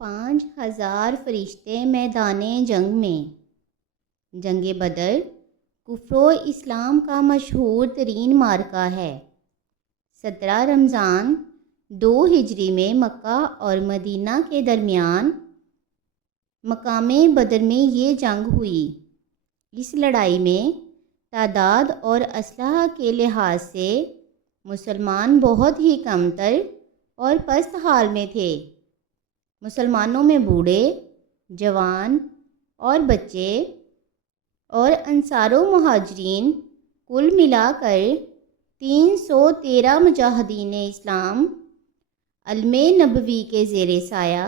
5000 فرشتے میدان جنگ میں۔ جنگ بدر کفر و اسلام کا مشہور ترین معرکہ ہے۔ 17 رمضان 2 ہجری میں مکہ اور مدینہ کے درمیان مقام بدر میں یہ جنگ ہوئی۔ اس لڑائی میں تعداد اور اسلحہ کے لحاظ سے مسلمان بہت ہی کم تر اور پست حال میں تھے۔ مسلمانوں میں بوڑھے، جوان اور بچے اور انصار و مہاجرین کل ملا کر 313 مجاہدین اسلام علم نبوی کے زیر سایہ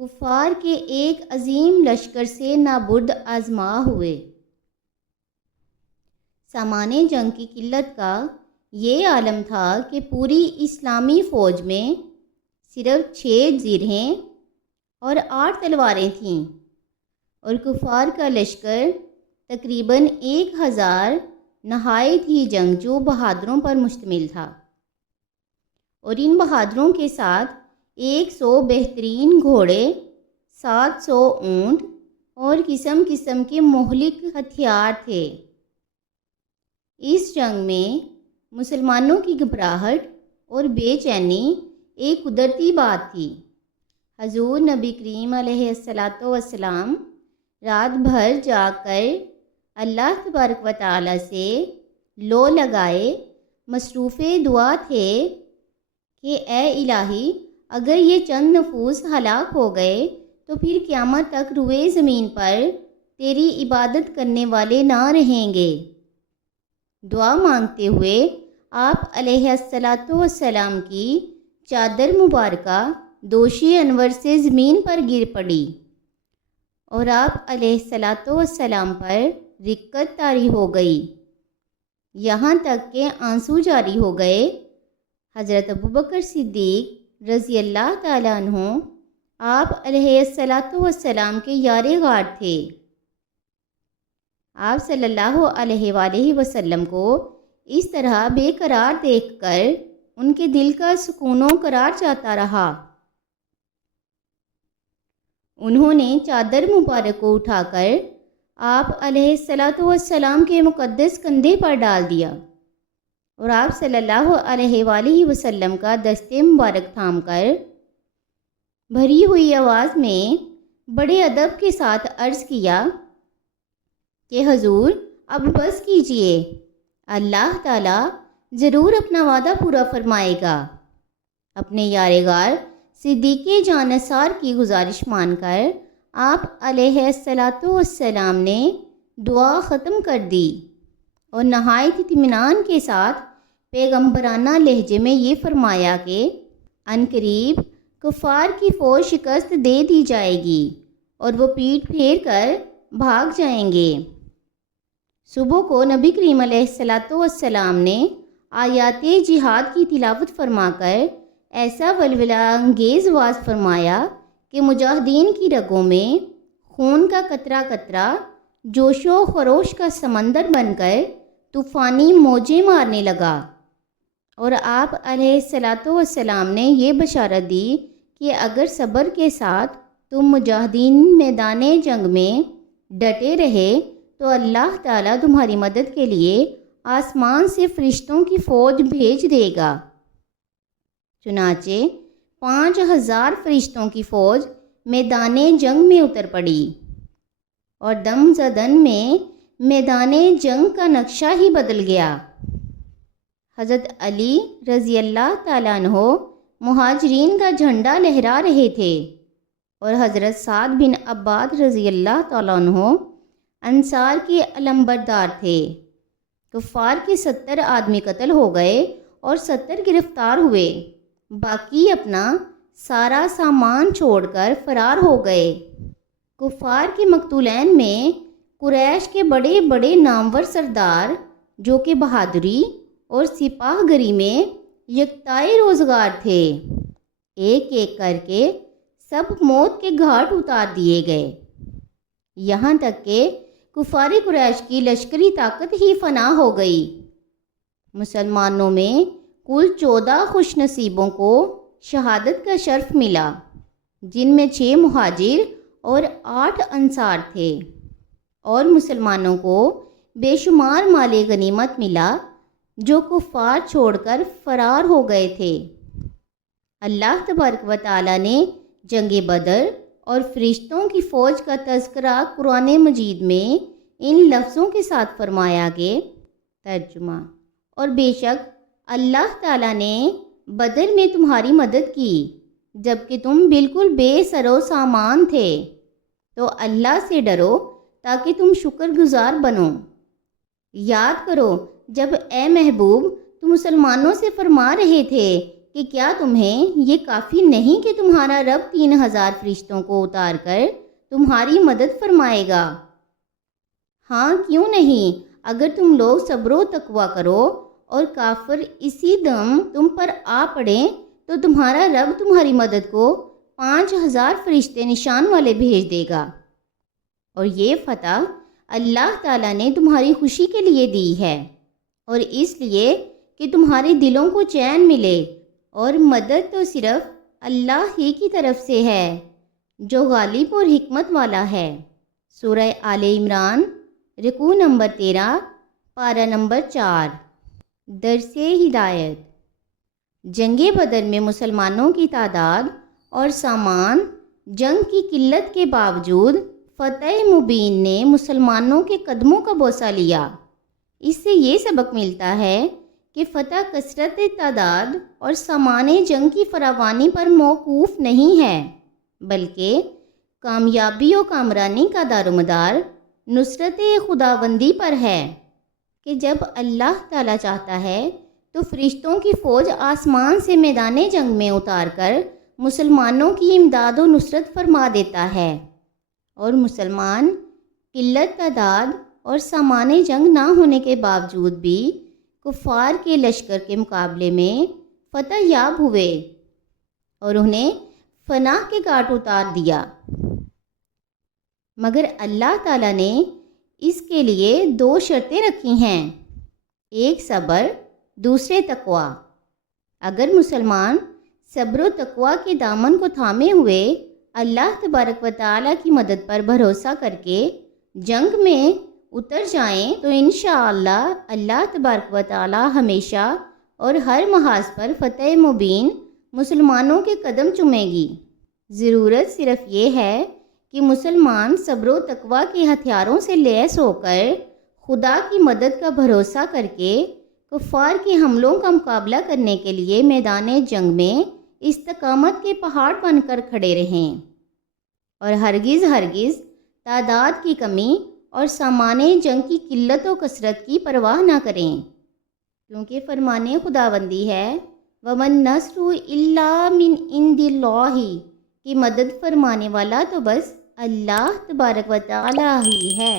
کفار کے ایک عظیم لشکر سے نابرد آزما ہوئے۔ سامان جنگ کی قلت کا یہ عالم تھا کہ پوری اسلامی فوج میں صرف 6 زرہیں اور 8 تلواریں تھیں، اور کفار کا لشکر تقریباً 1000 نہایت ہی جنگجو بہادروں پر مشتمل تھا، اور ان بہادروں کے ساتھ 100 بہترین گھوڑے، 700 اونٹ اور قسم قسم کے مہلک ہتھیار تھے۔ اس جنگ میں مسلمانوں کی گھبراہٹ اور بے چینی ایک قدرتی بات تھی۔ حضور نبی کریم علیہ السلام رات بھر جاگ کر اللہ تبارک و تعالی سے لو لگائے مصروف دعا تھے کہ اے الہی، اگر یہ چند نفوس ہلاک ہو گئے تو پھر قیامت تک روئے زمین پر تیری عبادت کرنے والے نہ رہیں گے۔ دعا مانگتے ہوئے آپ علیہ السلام کی چادر مبارکہ دوش انور سے زمین پر گر پڑی، اور آپ علیہ السلام پر رکت طاری ہو گئی، یہاں تک کہ آنسو جاری ہو گئے۔ حضرت ابوبکر صدیق رضی اللہ تعالیٰ عنہ آپ علیہ السلام کے یار غار تھے۔ آپ صلی اللہ علیہ وآلہ وسلم کو اس طرح بے قرار دیکھ کر ان کے دل کا سکون و قرار چاہتا رہا۔ انہوں نے چادر مبارک کو اٹھا کر آپ علیہ السلام کے مقدس کندھے پر ڈال دیا، اور آپ صلی اللہ علیہ وآلہ وسلم کا دستے مبارک تھام کر بھری ہوئی آواز میں بڑے ادب کے ساتھ عرض کیا کہ حضور اب بس کیجئے، اللہ تعالیٰ ضرور اپنا وعدہ پورا فرمائے گا۔ اپنے یار غار صدیق جانثار کی گزارش مان کر آپ علیہ السلام نے دعا ختم کر دی، اور نہایت اطمینان کے ساتھ پیغمبرانہ لہجے میں یہ فرمایا کہ عنقریب کفار کی فوج شکست دے دی جائے گی اور وہ پیٹ پھیر کر بھاگ جائیں گے۔ صبح کو نبی کریم علیہ السلام نے آیات جہاد کی تلاوت فرما کر ایسا ولولہ انگیز واز فرمایا کہ مجاہدین کی رگوں میں خون کا قطرہ قطرہ جوش و خروش کا سمندر بن کر طوفانی موجیں مارنے لگا، اور آپ علیہ السلام نے یہ بشارت دی کہ اگر صبر کے ساتھ تم مجاہدین میدان جنگ میں ڈٹے رہے تو اللہ تعالیٰ تمہاری مدد کے لیے آسمان سے فرشتوں کی فوج بھیج دے گا۔ چنانچہ 5000 فرشتوں کی فوج میدان جنگ میں اتر پڑی، اور دم زدن میں میدان جنگ کا نقشہ ہی بدل گیا۔ حضرت علی رضی اللہ تعالیٰ عنہ مہاجرین کا جھنڈا لہرا رہے تھے، اور حضرت سعد بن عباد رضی اللہ تعالیٰ عنہ انصار کے علمبردار تھے۔ کفار کے 70 آدمی قتل ہو گئے اور 70 گرفتار ہوئے، باقی اپنا سارا سامان چھوڑ کر فرار ہو گئے۔ کفار کے مقتولین میں قریش کے بڑے بڑے نامور سردار جو کہ بہادری اور سپاہ گری میں یکتائے روزگار تھے، ایک ایک کر کے سب موت کے گھاٹ اتار دیے گئے، یہاں تک کہ کفار قریش کی لشکری طاقت ہی فنا ہو گئی۔ مسلمانوں میں کل 14 خوش نصیبوں کو شہادت کا شرف ملا، جن میں 6 مہاجر اور 8 انصار تھے، اور مسلمانوں کو بے شمار مال غنیمت ملا جو کفار چھوڑ کر فرار ہو گئے تھے۔ اللہ تبارک و تعالیٰ نے جنگ بدر اور فرشتوں کی فوج کا تذکرہ قرآن مجید میں ان لفظوں کے ساتھ فرمایا کہ ترجمہ، اور بے شک اللہ تعالیٰ نے بدر میں تمہاری مدد کی جبکہ تم بالکل بے سر و سامان تھے، تو اللہ سے ڈرو تاکہ تم شکر گزار بنو۔ یاد کرو جب اے محبوب تم مسلمانوں سے فرما رہے تھے کہ کیا تمہیں یہ کافی نہیں کہ تمہارا رب 3000 فرشتوں کو اتار کر تمہاری مدد فرمائے گا؟ ہاں کیوں نہیں، اگر تم لوگ صبر و تقوی کرو اور کافر اسی دم تم پر آ پڑیں تو تمہارا رب تمہاری مدد کو 5000 فرشتے نشان والے بھیج دے گا، اور یہ فتح اللہ تعالیٰ نے تمہاری خوشی کے لیے دی ہے، اور اس لیے کہ تمہارے دلوں کو چین ملے، اور مدد تو صرف اللہ ہی کی طرف سے ہے جو غالب اور حکمت والا ہے۔ سورہ آل عمران، رکوع نمبر 13، پارہ نمبر 4۔ درس ہدایت۔ جنگ بدر میں مسلمانوں کی تعداد اور سامان جنگ کی قلت کے باوجود فتح مبین نے مسلمانوں کے قدموں کا بوسہ لیا۔ اس سے یہ سبق ملتا ہے کہ فتح کثرت تعداد اور سامان جنگ کی فراوانی پر موقوف نہیں ہے، بلکہ کامیابی و کامرانی کا دار و مدار نصرت خداوندی پر ہے کہ جب اللہ تعالیٰ چاہتا ہے تو فرشتوں کی فوج آسمان سے میدان جنگ میں اتار کر مسلمانوں کی امداد و نصرت فرما دیتا ہے، اور مسلمان قلت تعداد اور سامان جنگ نہ ہونے کے باوجود بھی کفار کے لشکر کے مقابلے میں فتح یاب ہوئے اور انہیں فناہ کے گھاٹ اتار دیا۔ مگر اللہ تعالیٰ نے اس کے لیے 2 شرطیں رکھی ہیں، ایک صبر، دوسرے تقوی۔ اگر مسلمان صبر و تقوی کے دامن کو تھامے ہوئے اللہ تبارک و تعالیٰ کی مدد پر بھروسہ کر کے جنگ میں اتر جائیں تو انشاءاللہ اللہ تبارک و تعالیٰ ہمیشہ اور ہر محاذ پر فتح مبین مسلمانوں کے قدم چومے گی۔ ضرورت صرف یہ ہے کہ مسلمان صبر و تقوی کے ہتھیاروں سے لیس ہو کر خدا کی مدد کا بھروسہ کر کے کفار کے حملوں کا مقابلہ کرنے کے لیے میدان جنگ میں استقامت کے پہاڑ بن کر کھڑے رہیں، اور ہرگز تعداد کی کمی اور سامان جنگ کی قلت و کثرت کی پرواہ نہ کریں، کیونکہ فرمان خداوندی ہے وَمَن نَّصْرُ إِلَّا مِنْ عِندِ اللَّهِ، کہ مدد فرمانے والا تو بس اللہ تبارک و تعالی ہی ہے۔